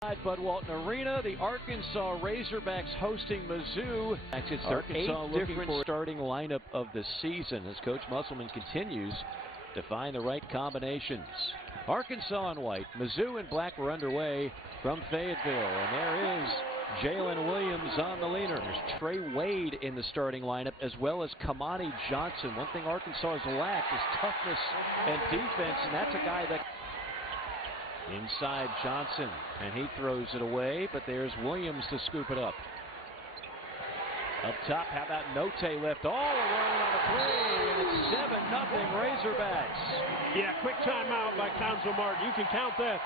Bud Walton Arena, the Arkansas Razorbacks hosting Mizzou. It's their eighth different starting lineup of the season as Coach Musselman continues to find the right combinations. Arkansas in white, Mizzou in black were underway from Fayetteville, and there is Jalen Williams on the leaner. There's Trey Wade in the starting lineup, as well as Kamani Johnson. One thing Arkansas has lacked is toughness and defense, and that's a guy that... Inside Johnson, and he throws it away, but there's Williams to scoop it up. Up top, how about Note left all alone on a three, and it's 7-0 Razorbacks. Yeah, quick timeout by Conzo Martin. You can count that.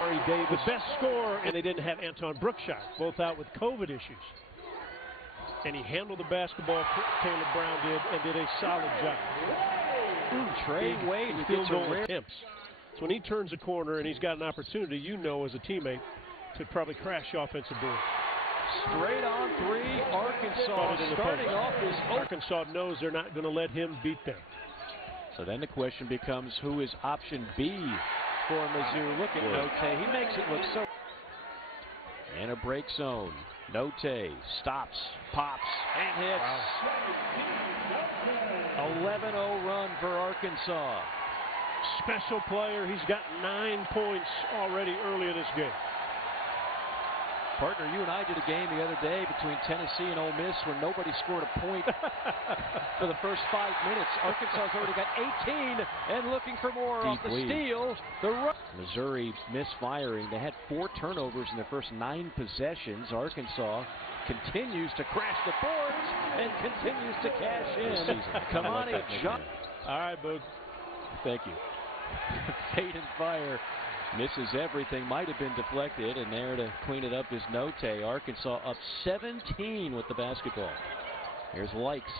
Ari Davis, the best scorer, and they didn't have Anton Brookshire, both out with COVID issues. And he handled the basketball, Taylor Brown did, and did a solid job. Trey Wade field goal attempts. So when he turns a corner and he's got an opportunity, you know as a teammate, to probably crash the offensive board. Straight on three, Arkansas starting off this. Arkansas knows they're not going to let him beat them. So then the question becomes, who is option B for Mizzou? Look at Note. He makes it look so... In a break zone, Note stops, pops, and hits. Wow. 11-0 run for Arkansas. Special player. He's got 9 points already early in this game. Partner, you and I did a game the other day between Tennessee and Ole Miss where nobody scored a point for the first 5 minutes. Arkansas's already got 18 and looking for more off the steal. Missouri misfiring. They had 4 turnovers in their first 9 possessions. Arkansas continues to crash the boards and continues to cash in. Kamani Johnson. All right, Boog. Thank you. Fade and fire. Misses everything. Might have been deflected, and there to clean it up is Note. Arkansas up 17 with the basketball. Here's Likes.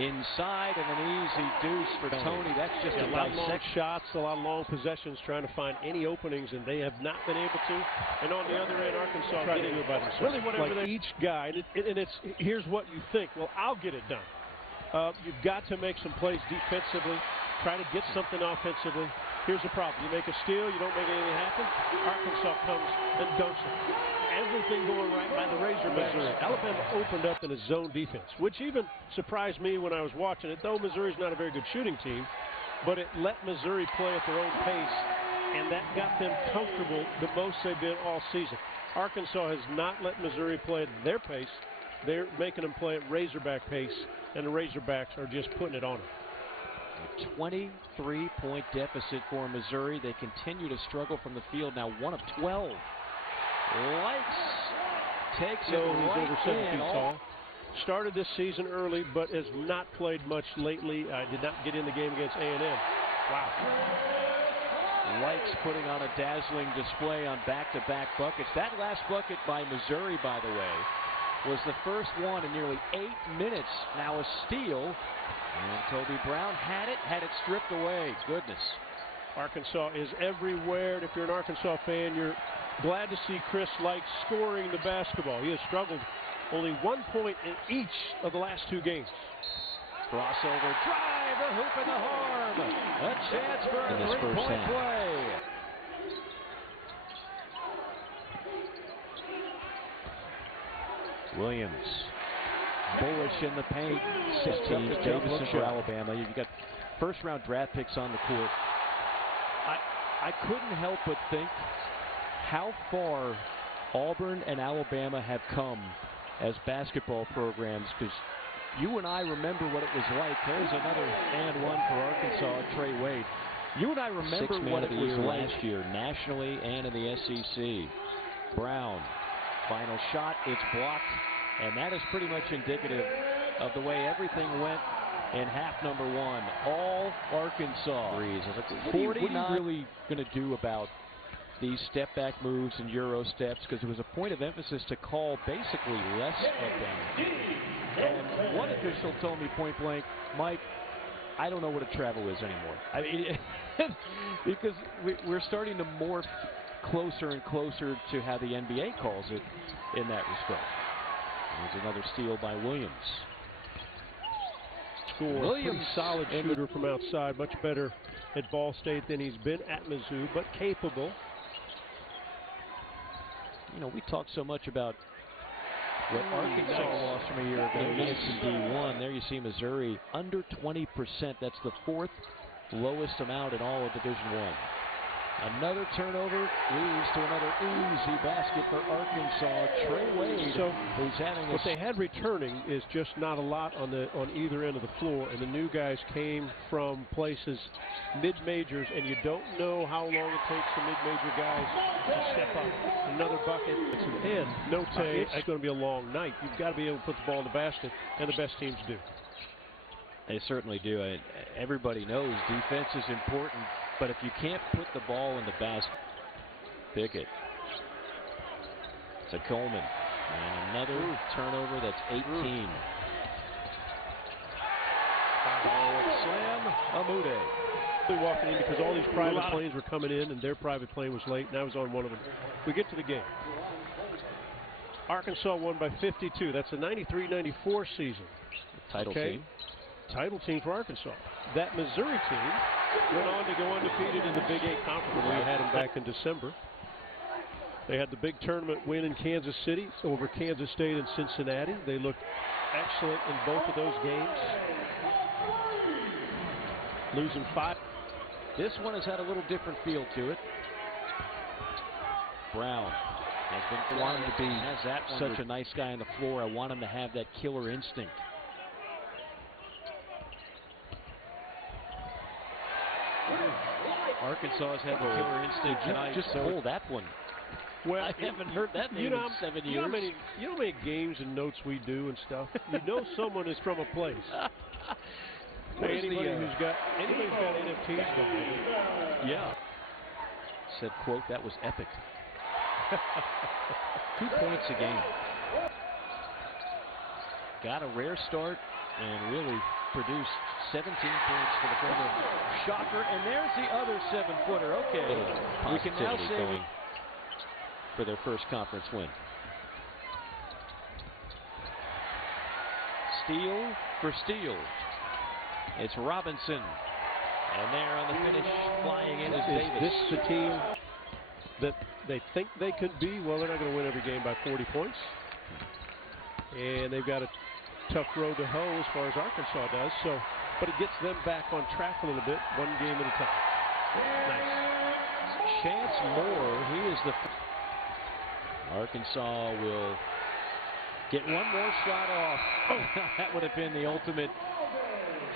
Inside, and an easy deuce for Tony. That's just a lot of long shots, a lot of long possessions, trying to find any openings, and they have not been able to. And on the other end, Arkansas trying to do it by themselves. Really, whatever like each guy, and it's here's what you think. Well, I'll get it done. You've got to make some plays defensively, try to get something offensively. Here's the problem. You make a steal, you don't make anything happen. Arkansas comes and dunks it. Everything going right by the Razorbacks. Alabama opened up in a zone defense, which even surprised me when I was watching it, though Missouri's not a very good shooting team, but it let Missouri play at their own pace, and that got them comfortable the most they've been all season. Arkansas has not let Missouri play at their pace. They're making them play at Razorback pace, and the Razorbacks are just putting it on them. A 23-point deficit for Missouri. They continue to struggle from the field. Now 1 of 12. Likes takes it right over 7 in. feet tall. Started this season early, but has not played much lately. Did not get in the game against A&M. Wow. Likes putting on a dazzling display on back-to-back buckets. That last bucket by Missouri, by the way, was the first one in nearly 8 minutes. Now a steal. And Toby Brown had it stripped away. Goodness. Arkansas is everywhere. And if you're an Arkansas fan, you're glad to see Chris Likes scoring the basketball. He has struggled. Only 1 point in each of the last 2 games. Crossover drive, the hoop and the harm. A chance for a 3-point play. Williams. Bullish in the paint. 16 Davison for Alabama. You've got first-round draft picks on the court. I couldn't help but think how far Auburn and Alabama have come as basketball programs, because you and I remember what it was like. There's another and one for Arkansas, Trey Wade. You and I remember what it was like last year, nationally and in the SEC. Brown, final shot, it's blocked. And that is pretty much indicative of the way everything went in half number 1. All Arkansas. I was like, what are you really going to do about these step-back moves and Euro steps? Because it was a point of emphasis to call basically less of them. And one official told me point blank, Mike, I don't know what a travel is anymore. I mean, because we're starting to morph closer and closer to how the NBA calls it in that respect. There's another steal by Williams. Williams, pretty solid shooter from outside, much better at Ball State than he's been at Mizzou, but capable. You know, we talk so much about what Arkansas lost from a year ago in D1. There you see Missouri under 20%. That's the 4th lowest amount in all of Division I. Another turnover leads to another easy basket for Arkansas. Trey Wade, who's having what they had returning is just not a lot on either end of the floor, and the new guys came from places mid-majors, and you don't know how long it takes the mid-major guys to step up. Another bucket, it's an end. No Tay, it's going to be a long night. You've got to be able to put the ball in the basket, and the best teams do. They certainly do. Everybody knows defense is important, but if you can't put the ball in the basket, Pickett to Coleman. And another turnover. That's 18. Slam, Amude. Walking in because all these private planes were coming in, and their private plane was late, and I was on one of them. We get to the game. Arkansas won by 52. That's a 93-94 season. Title team. Title team for Arkansas. That Missouri team went on to go undefeated in the Big 8 conference. We had them back in December. They had the big tournament win in Kansas City over Kansas State and Cincinnati. They looked excellent in both of those games. Losing 5. This one has had a little different feel to it. Brown has been wanting to be such a nice guy on the floor. I want him to have that killer instinct. Arkansas has had the killer instinct tonight. Just pull that one. Well, I haven't heard that name in 7 years. You know how many games and notes we do and stuff? You know someone is from a place. Anybody who's got NFTs going. Yeah. Said, quote, that was epic. 2 points a game. Got a rare start and really produced 17 points for the former Shocker. And there's the other 7-footer. Okay. We can now say going for their first conference win. Steal for Steele. It's Robinson. And there on the finish, flying in is Davis. Is this the team that they think they could be? Well, they're not going to win every game by 40 points. And they've got a tough road to hoe as far as Arkansas does. So, but it gets them back on track a little bit, one game at a time. Nice. Chance Moore, he is the... Arkansas will get one more shot off. Oh, that would have been the ultimate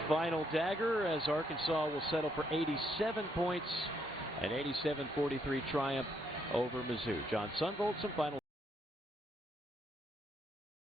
final dagger, as Arkansas will settle for 87 points, an 87-43 triumph over Mizzou. John Sunvold, some final